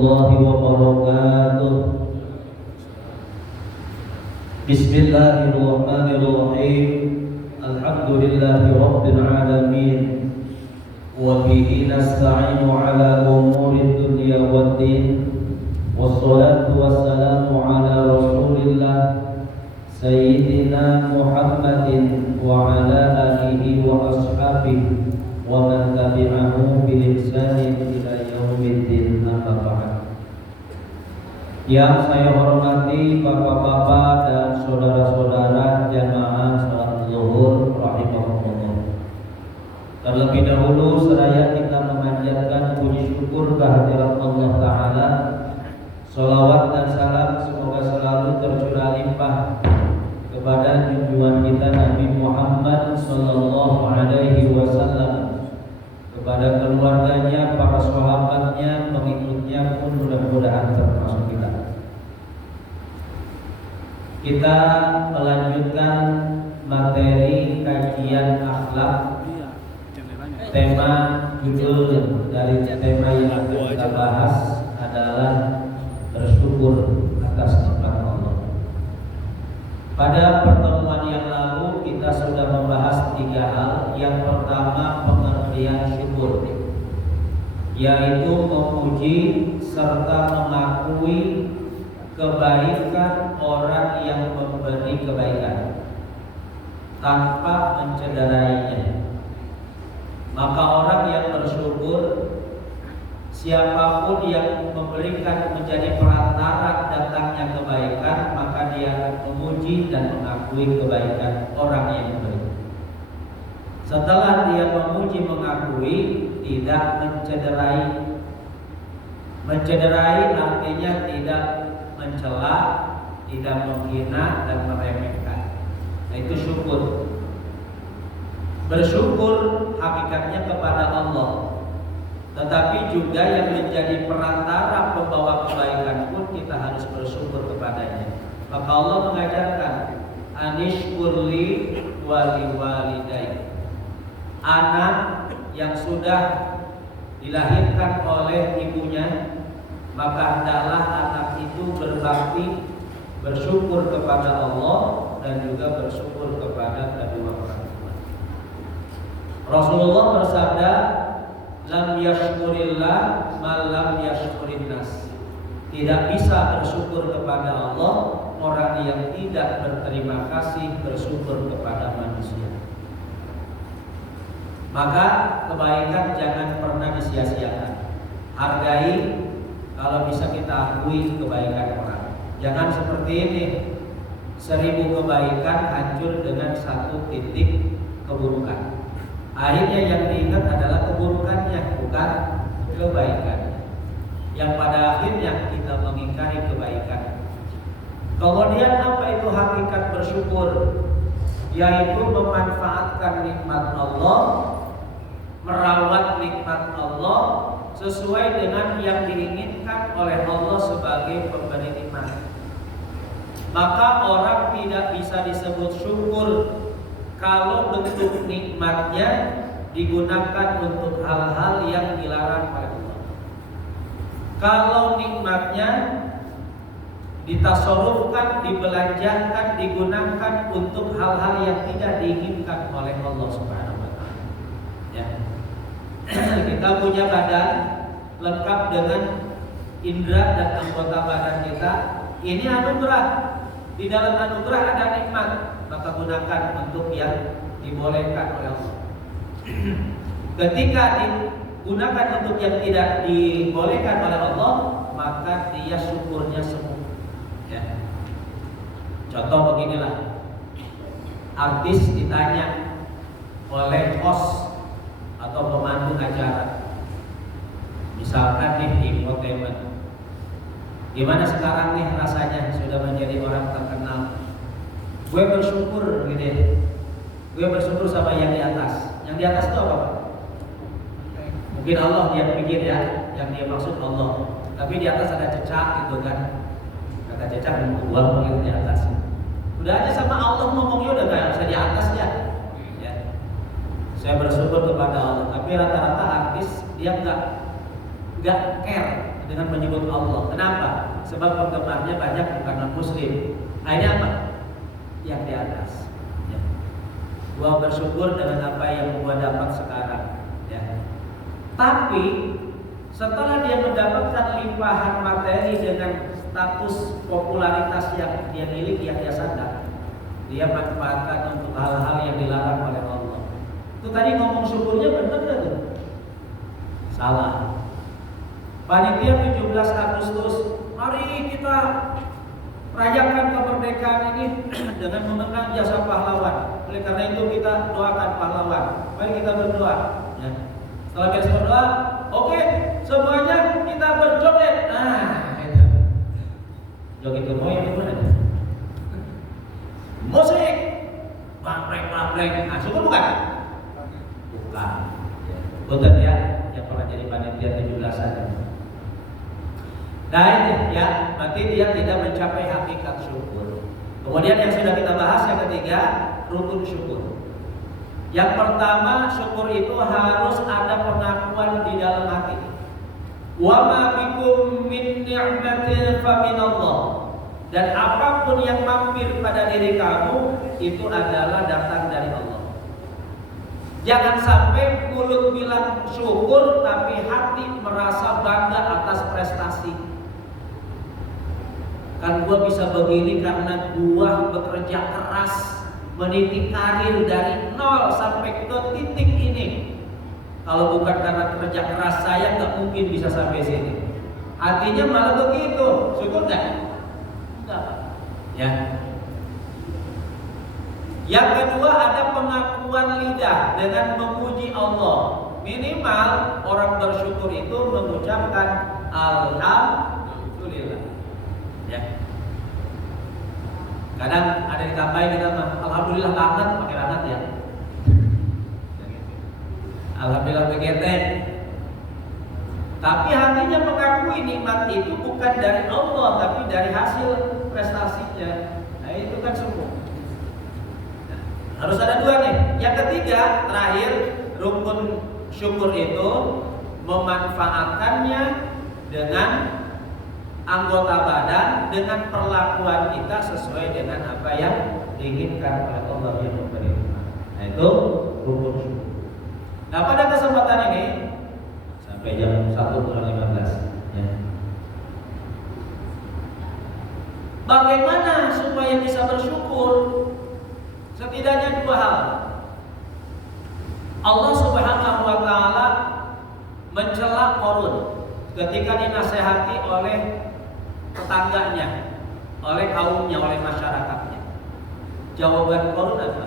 warahmatullahi wabarakatuh. Bismillahirrahmanirrahim. Alhamdulillahi rabbil alamin. Wa bihi nasta'inu ala umuri dunya waddin. Wassalatu wassalamu ala Rasulillah Sayyidina Muhammadin wa ala alihi wa ashabihi wa man tabi'ahu bil ihsani ila yaumiddin, amma ba'd. Yang saya hormati bapak-bapak dan saudara-saudara jamaah salat zuhur rahimahumullah. Terlebih dahulu seraya kita memanjatkan puji syukur kehadirat Allah Ta'ala. Salawat dan salam semoga selalu tercurah limpah kepada junjungan kita Nabi Muhammad sallallahu alaihi wasallam, kepada keluarganya, para sahabatnya, pengikutnya pun mudah-mudahan termasuk kita. Kita melanjutkan materi kajian akhlak. Tema judul dari tema yang akan kita bahas adalah bersyukur atas nikmat Allah. Pada pertemuan yang lalu kita sudah membahas 3 hal. Yang pertama, pengertian syukur, yaitu memuji serta mengakui kebaikan orang yang memberi kebaikan tanpa mencederainya. Maka orang yang bersyukur, siapapun yang memberikan menjadi perantara datangnya kebaikan, maka dia memuji dan mengakui kebaikan orang yang memberi. Setelah dia memuji mengakui, tidak mencederai. Mencederai artinya tidak mencela, tidak menghina dan meremehkan. Nah, itu syukur. Bersyukur hakikatnya kepada Allah, tetapi juga yang menjadi perantara pembawa kebaikan pun kita harus bersyukur kepadanya. Maka Allah mengajarkan anishkurli waliwalidai. Anak yang sudah dilahirkan oleh ibunya, maka hendaklah anak itu berbakti, bersyukur kepada Allah dan juga bersyukur kepada kedua orang tua. Rasulullah bersabda, lam yashkurillah ma lam yashkurin nas. Tidak bisa bersyukur kepada Allah orang yang tidak berterima kasih bersyukur kepada manusia. Maka kebaikan jangan pernah disia-siakan. Hargai, kalau bisa kita akui kebaikan orang. Jangan seperti ini, 1000 kebaikan hancur dengan 1 titik keburukan. Akhirnya yang diingat adalah keburukannya, bukan kebaikan. Yang pada akhirnya kita mengingkari kebaikan. Kemudian apa itu hakikat bersyukur? Yaitu memanfaatkan nikmat Allah, merawat nikmat Allah sesuai dengan yang diinginkan oleh Allah sebagai pemberi nikmat. Maka orang tidak bisa disebut syukur kalau bentuk nikmatnya digunakan untuk hal-hal yang dilarang oleh Allah. Kalau nikmatnya ditasarrufkan, dibelanjakan, digunakan untuk hal-hal yang tidak diinginkan oleh Allah Subhanahu wa taala. Ya. Kita punya badan lengkap dengan indera dan anggota badan kita. Ini anugerah. Di dalam anugerah ada nikmat, maka gunakan untuk yang dibolehkan oleh Allah. Ketika digunakan untuk yang tidak dibolehkan oleh Allah, maka dia syukurnya semua. Ya. Contoh beginilah, artis ditanya oleh host atau pemandu acara, misalkan nih di infotainment, gimana sekarang nih rasanya sudah menjadi orang terkenal? Gue bersyukur gitu ya. Gue bersyukur sama yang di atas. Yang di atas itu apa? Mungkin Allah dia pikir ya, yang dia maksud Allah. Tapi di atas ada cecak gitu kan. Kata cecak gua mungkin di atas. Udah aja sama Allah ngomongnya udah kayak bisa di atas ya. Saya bersyukur kepada Allah. Tapi rata-rata artis dia gak care dengan menyebut Allah. Kenapa? Sebab penggemarnya banyak bukan non-muslim. Akhirnya apa? Yang di atas. Ya. Gua bersyukur dengan apa yang gua dapat sekarang. Ya. Tapi setelah dia mendapatkan limpahan materi dengan status popularitas yang dia miliki, yang dia sadar, dia manfaatkan untuk hal-hal yang dilarang oleh Allah. Itu tadi ngomong syukurnya benar gak tuh? Salah. Panitia 17 Agustus, mari kita rayakan kemerdekaan ini dengan mengenang jasa pahlawan. Oleh karena itu kita doakan pahlawan. Mari kita berdoa. Ya. Setelah beres berdoa, oke, semuanya kita berjoget. Itu. Joget gemoy itu mana? Musik, bambreng. Syukur bukan? Bukan. Bukan ya, yang pernah jadi panitia 17-an. Nah ini ya, berarti dia tidak mencapai hakikat syukur. Kemudian yang sudah kita bahas yang ketiga, rukun syukur. Yang pertama, syukur itu harus ada pengakuan di dalam hati. Wa ma bikum min ni'matin fa min Allah. Dan apapun yang mampir pada diri kamu itu adalah datang dari Allah. Jangan sampai mulut bilang syukur tapi hati merasa bangga atas prestasi. Kan gua bisa begini karena gua bekerja keras meniti karir dari nol sampai ke titik ini. Kalau bukan karena kerja keras saya nggak mungkin bisa sampai sini. Artinya malah begitu. Syukur nggak? Enggak. Ya. Yang kedua ada pengakuan lidah dengan memuji Allah. Minimal orang bersyukur itu mengucapkan alhamdulillah. Ya. Kadang ada ditambahin kita mah alhamdulillah banget pakai banget ya. Alhamdulillah BGT. Tapi hatinya mengakui nikmat itu bukan dari Allah tapi dari hasil prestasinya. Nah itu kan syukur. Nah, harus ada dua nih. Yang ketiga terakhir rukun syukur itu memanfaatkannya dengan anggota badan dengan perlakuan kita sesuai dengan apa yang diinginkan oleh Allah yang memberi nikmat. Nah itu rukun syukur. Nah pada kesempatan ini sampai jam 1:15 ya. Bagaimana supaya bisa bersyukur? Setidaknya dua hal. Allah Subhanahu wa taala mencela Qarun ketika dinasehati oleh tetangganya, oleh kaumnya, oleh masyarakatnya. Jawaban Qarun apa?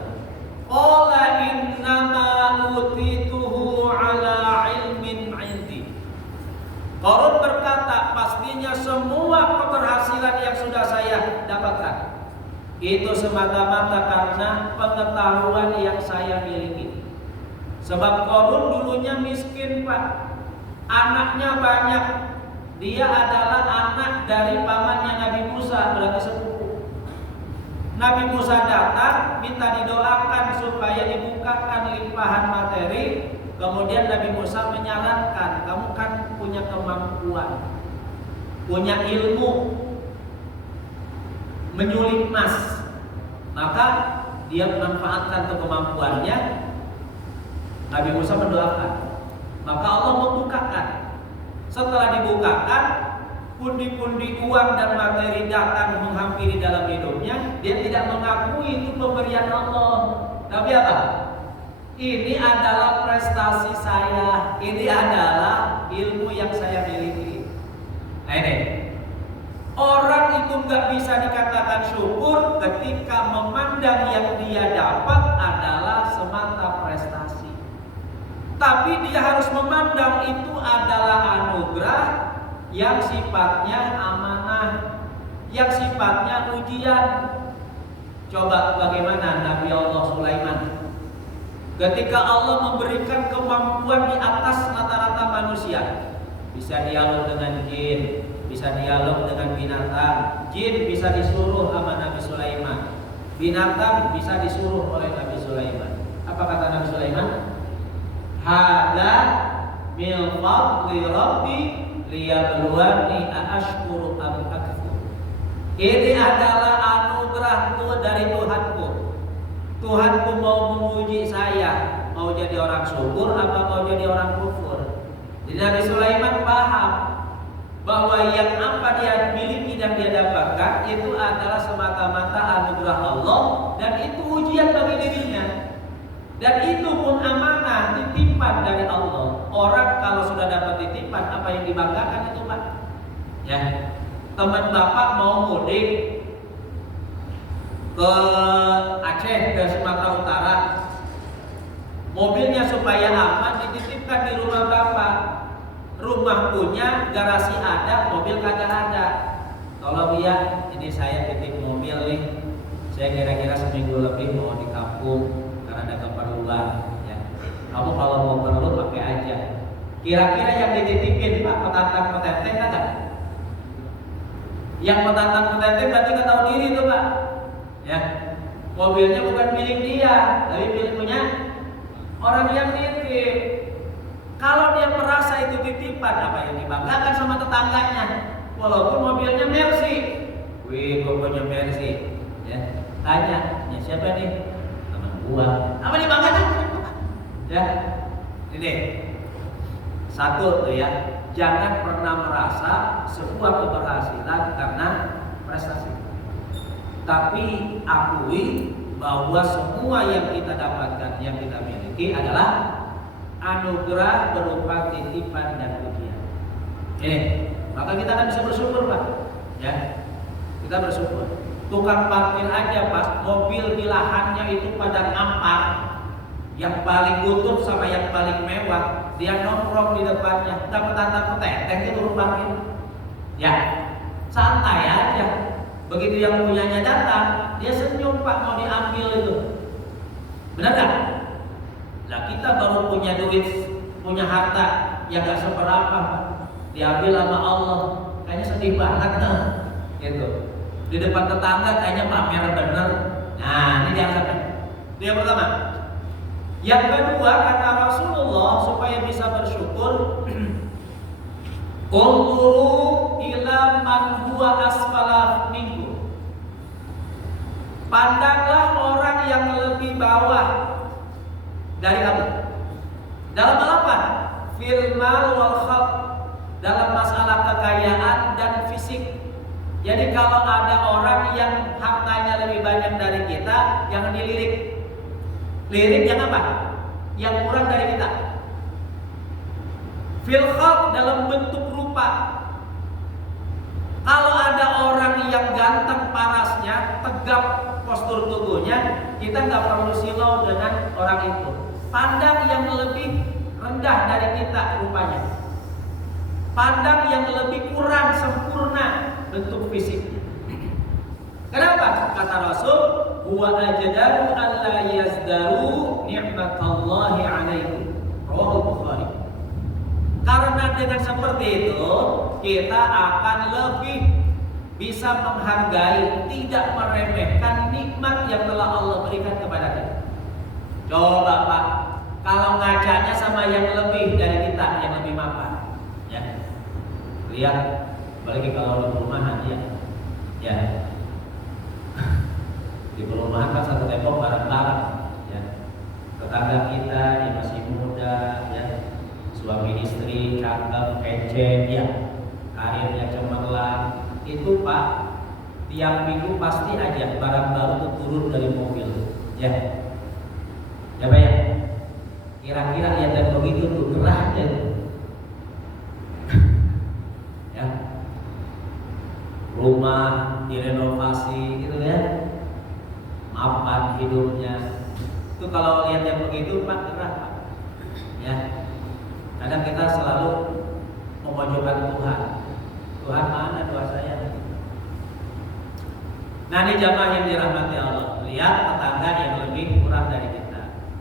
Qala innama utituhu ala ilmin indi. Qarun berkata, pastinya semua keberhasilan yang sudah saya dapatkan itu semata-mata karena pengetahuan yang saya miliki. Sebab Qarun dulunya miskin, Pak. Anaknya banyak. Dia adalah anak dari pamannya Nabi Musa, berarti sepupu. Nabi Musa datang minta didoakan supaya dibukakan limpahan materi. Kemudian Nabi Musa menyarankan, kamu kan punya kemampuan, punya ilmu menyulit emas, maka dia memanfaatkan kemampuannya. Nabi Musa mendoakan, maka Allah membukakan. Setelah dibukakan, pundi-pundi uang dan materi datang menghampiri dalam hidupnya. Dia tidak mengakui itu pemberian Allah. Tapi apa? Ini adalah prestasi saya. Ini adalah ilmu yang saya miliki. Nah ini, orang itu nggak bisa dikatakan syukur ketika memandang yang dia dapat adalah semata prestasi. Tapi dia harus memandang itu adalah anugerah yang sifatnya amanah, yang sifatnya ujian. Coba bagaimana Nabi Allah Sulaiman ketika Allah memberikan kemampuan di atas rata-rata manusia, bisa dialog dengan jin, bisa dialog dengan binatang. Jin bisa disuruh sama Nabi Sulaiman, binatang bisa disuruh oleh Nabi Sulaiman. Apa kata Nabi Sulaiman? Hada min fadli rabbi liyabluwani aashkuru am akfur. Ini adalah anugerah dari Tuhanku. Tuhanku mau menguji saya, mau jadi orang syukur apa mau jadi orang kufur. Jadi Nabi Sulaiman paham bahwa yang apa dia miliki dan dia dapatkan itu adalah semata-mata anugerah Allah, dan itu ujian bagi dirinya. Dan itu pun amanah, titipan dari Allah. Orang kalau sudah dapat titipan, apa yang dibanggakan itu Pak? Ya, teman Bapak mau mudik ke Aceh, ke Sumatera Utara. Mobilnya supaya aman dititipkan di rumah Bapak. Rumah punya, garasi ada, mobil kagak ada. Tolong ya, ini saya titip mobil nih. Saya kira-kira seminggu lebih mau di kampung karena ada keperluan. Ya. Kamu kalau mau perlu pakai aja. Kira-kira yang dititipin Pak petantang petenteng kagak? Yang petantang petenteng berarti nggak tahu diri tuh Pak. Ya, mobilnya bukan milik dia, tapi milik punya orang yang nitip. Kalau dia merasa itu titipan, apa yang dibanggakan sama tetangganya, walaupun mobilnya Mercy. Wih, pokoknya Mercy. Ya, tanya, ya siapa nih? Teman gua. Apa dibanggakan? Ya, ini satu tuh ya, jangan pernah merasa sebuah keberhasilan karena prestasi. Tapi akui bahwa semua yang kita dapatkan, yang kita miliki adalah anugerah berupa titipan dan ujian. Maka kita akan bisa bersyukur Pak. Ya, kita bersyukur. Tukang parkir aja Pak, mobil di lahannya itu pada ngampar, yang paling butuh sama yang paling mewah, dia nongkrong di depannya, dapat tanda petenteng itu turun parkir. Ya, santai aja. Begitu yang punyanya datang, dia senyum Pak mau diambil itu. Benar kan? Nah kita baru punya duit, punya harta yang gak seberapa, diambil sama Allah, kayaknya sedih banget nah, gitu. Di depan tetangga kayaknya pamer bener. Nah ini dia sampai. Itu yang pertama. Yang kedua kata Rasulullah supaya bisa bersyukur, unzuru ila man huwa asfala minkum. Pandanglah orang yang lebih bawah dari kamu. Dalam apa? Fil mal wal khalq, dalam masalah kekayaan dan fisik. Jadi kalau ada orang yang hartanya lebih banyak dari kita, jangan dilirik. Lirik yang apa? Yang kurang dari kita. Fil khalq, dalam bentuk rupa. Kalau ada orang yang ganteng parasnya, tegap postur tubuhnya, kita nggak perlu silau dengan orang itu. Pandang yang lebih rendah dari kita rupanya. Pandang yang lebih kurang sempurna bentuk fisiknya. Kenapa? Kata Rasul, huwa ajdaru alla yazdaru ni'matallahi alaihi. Rawahul Bukhari. Karena dengan seperti itu kita akan lebih bisa menghargai, tidak meremehkan nikmat yang telah Allah berikan kepada kita. Coba Pak, kalau ngajanya sama yang lebih dari kita, yang lebih mapan, ya. Lihat, apalagi kalau di perumahan ya. Di perumahan kan satu tembok bareng-bareng, ya. Tetangga kita yang masih muda, ya. Suami istri, cakep, kece, ya. Karirnya cemerlang, itu Pak, tiap minggu pasti aja barang baru tuh turun dari mobil, ya. Ya Pak ya, kira-kira lihat dan begitu tuh gerah aja tuh. Ya, rumah direnovasi gitu ya, mapan hidupnya. Itu kalau lihat yang begitu Pak gerah Pak. Ya, kadang kita selalu memojokkan Tuhan. Tuhan mana doa saya? Nah ini jamaah yang dirahmati Allah, lihat tetangga yang lebih kurang dari kita.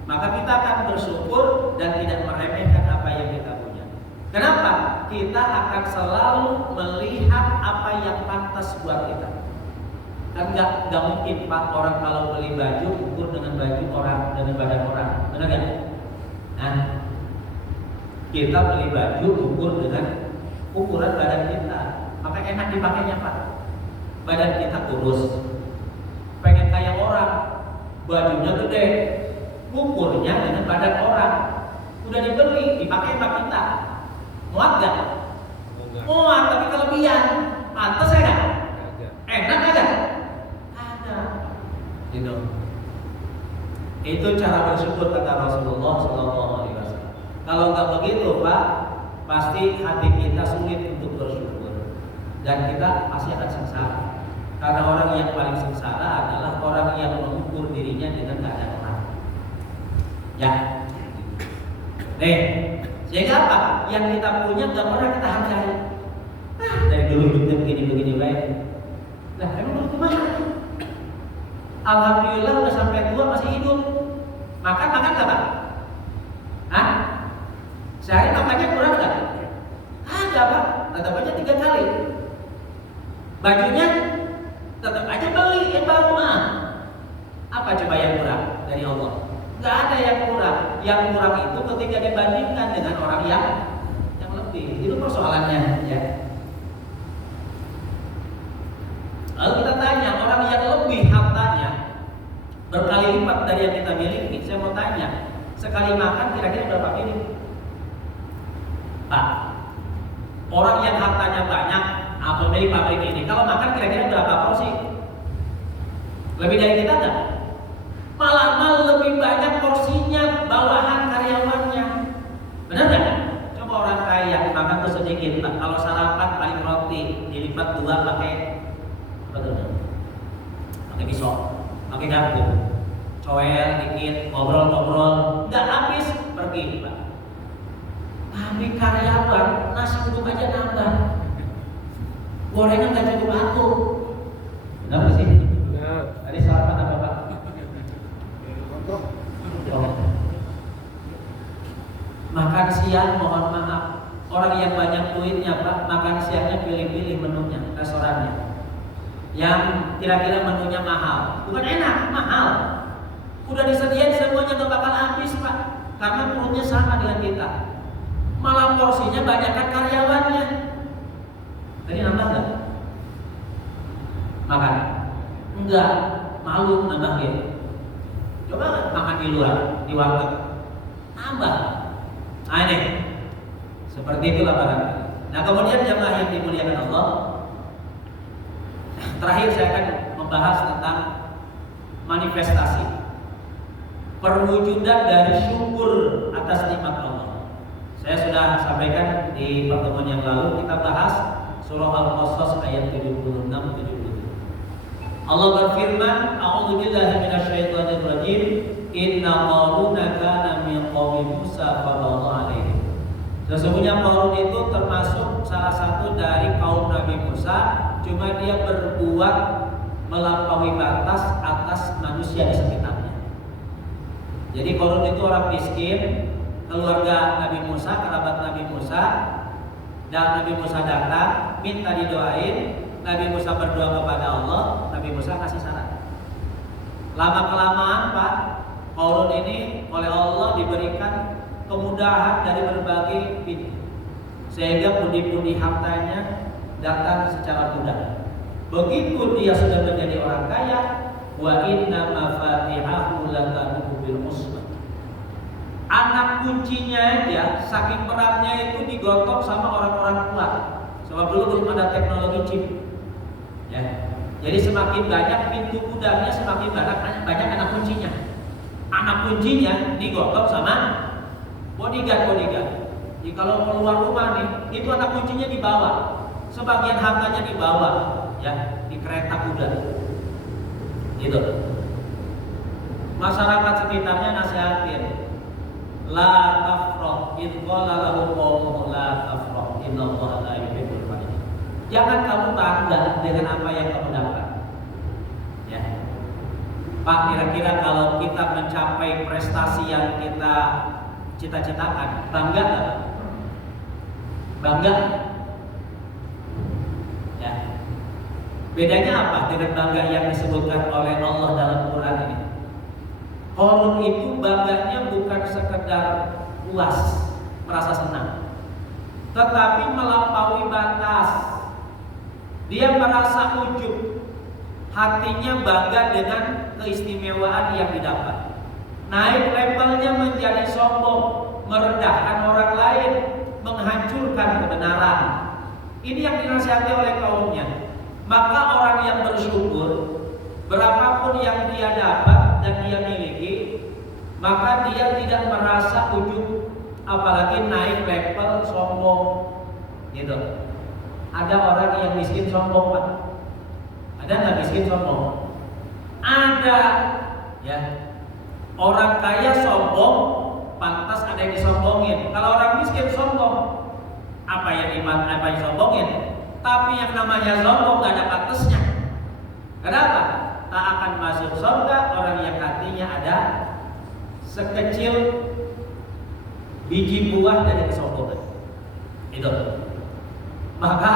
Maka kita akan bersyukur dan tidak meremehkan apa yang kita punya. Kenapa? Kita akan selalu melihat apa yang pantas buat kita. Kan nggak mungkin Pak orang kalau beli baju ukur dengan baju orang, dengan badan orang, benar nggak? Nah, kita beli baju ukur dengan ukuran badan kita, maka enak dipakainya Pak. Badan kita kurus, pengen kayak orang, bajunya gede, ukurnya dengan badan orang, udah dibeli, dipakai Pak kita, muat gak? Muat, tapi kelebihan, pantas ya gak? Enak gak? Ada. Gitu. Itu cara bersyukur kata Rasulullah SAW. Kalau nggak begitu Pak, pasti hati kita sulit untuk bersyukur dan kita pasti akan sengsara. Karena orang yang paling sengsara adalah orang yang mengukur dirinya dengan keadaan orang. Ya. Nih, sehingga apa? Yang kita punya nggak pernah kita hargai. Dari dulu hidupnya begini-begini baik. Nah, emang lu mana? Alhamdulillah udah sampai tua masih hidup. Makan gak Pak? Hah? Sehari makannya kurang gak? Ada Pak, tetap aja 3 kali. Bajunya tetap aja beli yang baru mah. Apa coba yang kurang dari Allah? Gak ada yang kurang. Yang kurang itu ketika dibandingkan dengan orang yang lebih. Itu persoalannya ya. Lalu kita tanya orang yang lebih hartanya berkali lipat dari yang kita miliki. Saya mau tanya, sekali makan kira-kira berapa piring? Pak, orang yang hartanya banyak, pemilik pabrik ini, kalau makan kira-kira berapa porsi? Lebih dari kita enggak? Malah lebih banyak porsinya bawahan karyawannya. Benar nggak? Coba orang kaya makan tuh sedikit, Pak. Kalau sarapan paling roti dilipat 2 pakai apa tuh? Pakai pisau, pakai garpu, coel dikit, ngobrol-ngobrol, nggak habis pergi Pak. Tapi karyawan nasi uduk aja nambah, gorengan nggak cukup aku. Benar nggak sih? Benar. Tadi sarapan apa Pak? Oh. Makan siang mohon maaf, orang yang banyak duitnya Pak, makan siangnya pilih-pilih menunya, restorannya. Yang kira-kira menunya mahal, bukan enak, mahal. Udah disediain semuanya gak bakal habis Pak, karena perutnya sama dengan kita. Malah porsinya banyakkan karyawannya. Tadi nambah nggak? Makan? Enggak, malu nambah gitu. Coba makan di luar, di warteg, nambah. Nah ini, seperti itulah barangkali. Nah kemudian jemaah yang dimuliakan Allah, terakhir saya akan membahas tentang manifestasi perwujudan dari syukur atas nikmat Allah. Saya sudah sampaikan di pertemuan yang lalu, kita bahas surah Al-Qasas ayat 76-77. Allah berfirman, A'udzubillahi minasyaitonir rajim, Inna Qaruna kana min qaumi Musa fabagha alaihim. Sesungguhnya Qarun itu termasuk salah satu dari kaum Nabi Musa, cuma dia berbuat melampaui batas atas manusia di sekitarnya. Jadi Qarun itu orang miskin, keluarga Nabi Musa, kerabat Nabi Musa, dan Nabi Musa datang minta didoain. Nabi Musa berdoa kepada Allah, Nabi Musa kasih saran. Lama kelamaan Pak, Qarun ini oleh Allah diberikan kemudahan dari berbagai pintu, sehingga pundi-pundi hartanya datang secara mudah. Begitu dia sudah menjadi orang kaya, wa inna mafatihahu latanu bil usbah. Anak kuncinya aja saking beratnya itu digotok sama orang-orang kuat. Sebab dulu belum ada teknologi chip. Ya. Jadi semakin banyak pintu gudangnya, semakin banyak anak kuncinya. Anak kuncinya digotok sama bodyguard. Jadi kalau keluar rumah nih, itu anak kuncinya dibawa. Sebagian hartanya dibawa, ya, di kereta kuda. Gitu. Masyarakat sekitarnya nasihatin, la tafrah, in qala lahu qawmuhu la tafrah, innallaha la yuhibbul farihin. Jangan kamu bangga dengan apa yang kamu dapat. Ya. Pak, kira-kira kalau kita mencapai prestasi yang kita cita-citakan, bangga nggak? Bangga? Ya. Bedanya apa dengan bangga yang disebutkan oleh Allah dalam Quran ini? Qarun itu bangganya bukan sekedar puas, merasa senang. tetapi melampaui batas. Dia merasa ujub, hatinya bangga dengan keistimewaan yang didapat. Naik levelnya menjadi sombong, merendahkan orang lain, menghancurkan kebenaran. Ini yang dinasihati oleh kaumnya. Maka orang yang bersyukur, berapapun yang dia dapat dan dia miliki, maka dia tidak merasa ujub, apalagi naik level sombong. Gitu. Ada orang yang miskin sombong, Pak? Ada nggak miskin sombong? Ada, ya. Orang kaya sombong, pantas ada yang disombongin. Kalau orang miskin sombong, apa yang disombongin? Tapi yang namanya sombong nggak ada pantasnya. Kenapa? Tak akan masuk surga orang yang hatinya ada sekecil biji buah dari kesombongan. Itu. Maka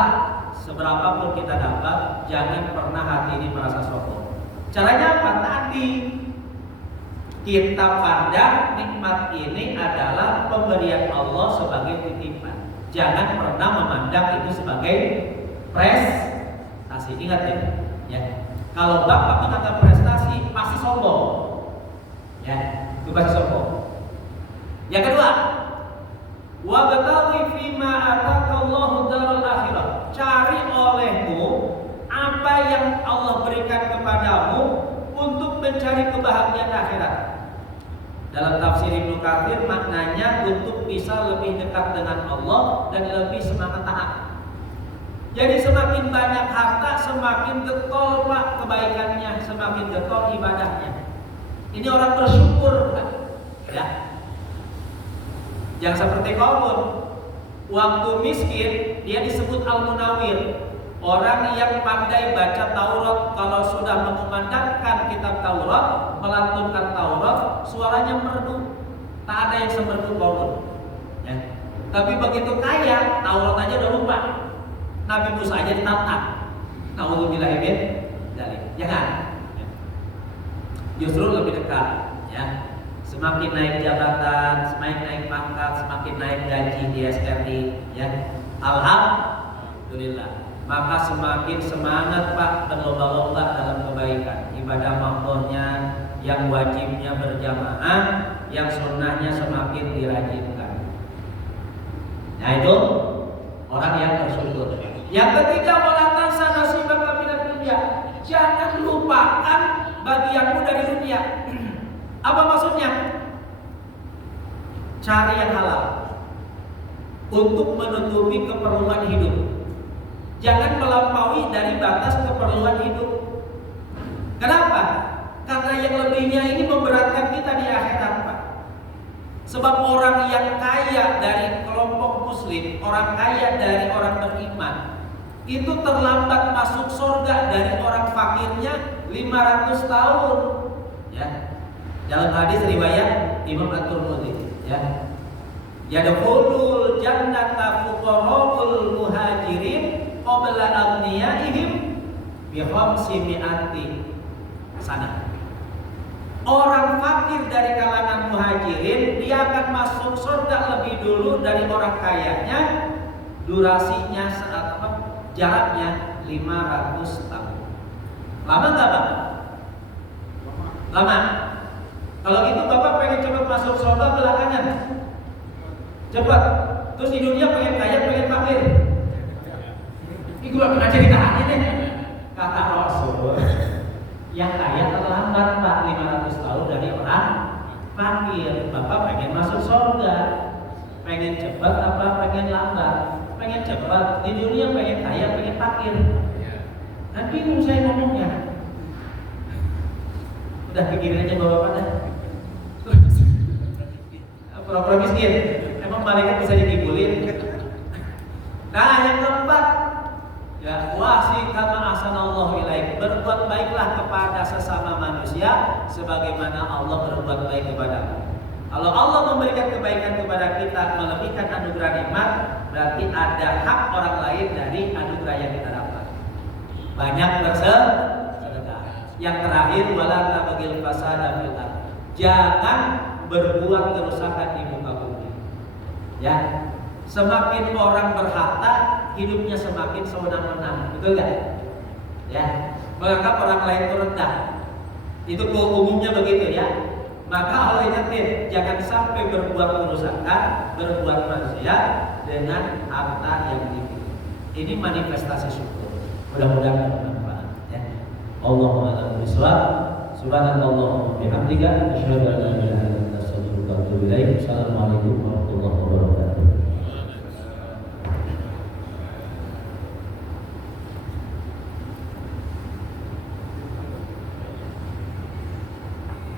seberapapun kita dapat, jangan pernah hati ini merasa sombong. Caranya apa? Tadi kita pandang nikmat ini adalah pemberian Allah sebagai titipan. Jangan pernah memandang itu sebagai prestasi. Ingat ya. Kalau Bapak menganggap prestasi, pasti sombong. Ya, itu pasti sombong. Yang kedua, wabtaghi fima atakallahu darul akhirah. Cari olehmu apa yang Allah berikan kepadamu untuk mencari kebahagiaan akhirat. Dalam tafsir Ibnu Katsir maknanya untuk bisa lebih dekat dengan Allah dan lebih semangat taat. Jadi semakin banyak harta, semakin getol Pak kebaikannya, semakin getol ibadahnya. Ini orang bersyukur, Pak. Ya. Jangan seperti Qarun. Waktu miskin, dia disebut Al-Munawir. Orang yang pandai baca Taurat, kalau sudah mengumandangkan kitab Taurat, melantunkan Taurat, suaranya merdu. Tak ada yang semerdu Qarun. Ya. Tapi begitu kaya, Taurat aja udah lupa. Nabi Musa aja ditantang. Nauzubillahi min dzalik. Jangan. Ya. Justru lebih dekat. Ya. Semakin naik jabatan, semakin naik pangkat, semakin naik gaji di SRI. Ya. Alhamdulillah. Maka semakin semangat Pak berlomba-lomba dalam kebaikan. Ibadah makhluknya, yang wajibnya berjamaah, yang sunnahnya semakin dirajinkan. Nah itu orang yang bersyukur. Yang ketiga, wala tansa nasibaka minad dunya. Jangan lupakan bagianmu dari dunia. Apa maksudnya? Cari yang halal untuk menutupi keperluan hidup. Jangan melampaui dari batas keperluan hidup. Kenapa? Karena yang lebihnya ini memberatkan kita di akhirat, Pak. Sebab orang yang kaya dari kelompok muslim, orang kaya dari orang beriman, itu terlambat masuk surga dari orang fakirnya 500 tahun. Ya. Dalam hadis riwayat Imam At-Tirmidzi, ya. Yadkhulul jannata fuqara'ul muhajirin qabla agniyaihim bi khamsimi'ati sana. Orang fakir dari kalangan muhajirin dia akan masuk surga lebih dulu dari orang kayanya. Durasinya jaraknya 500 tahun. Lama nggak Pak? Lama. Kalau gitu Bapak pengen cepat masuk surga belakangan. Cepat. Terus di dunia pengen kaya, pengen fakir. Ini gue pernah ceritanya nih. Kata Rasul, yang kaya terlambat Pak 500 tahun dari orang fakir. Bapak pengen masuk surga, pengen cepat apa pengen lambat? Pengen cepat. Di dunia pengen kaya, pengen fakir. Kan bingung saya ngomongnya. Udah pikirin aja Bapak dah. Pura-pura miskin. Emang malaikat bisa dikibulin? Nah yang keempat, ya wasi kama ahsanallahu ilaik. Berbuat baiklah kepada sesama manusia sebagaimana Allah berbuat baik kepadamu. Kalau Allah memberikan kebaikan kepada kita, melebihkan anugerah nikmat, berarti ada hak orang lain dari anugerah yang kita dapat. Banyak bersedekah. Yang terakhir, wala tabghil fasada fil ardh. Jangan berbuat kerusakan di muka bumi. Ya. Semakin orang berharta, hidupnya semakin sewenang-wenang, betul nggak? Ya, menganggap orang lain itu rendah. Itu umumnya begitu ya. Maka Allah ingetin, jangan sampai berbuat kerusakan, berbuat maksiat dengan harta yang dimiliki. Ini manifestasi syukur. Mudah-mudahan bermanfaat. Ya. Allahu a'lam bishawab. Subhanallah wa bihamdika, asyhadu an la ilaha illa anta, astaghfiruka wa atubu ilaik. Assalamualaikum warahmatullahi wabarakatuh.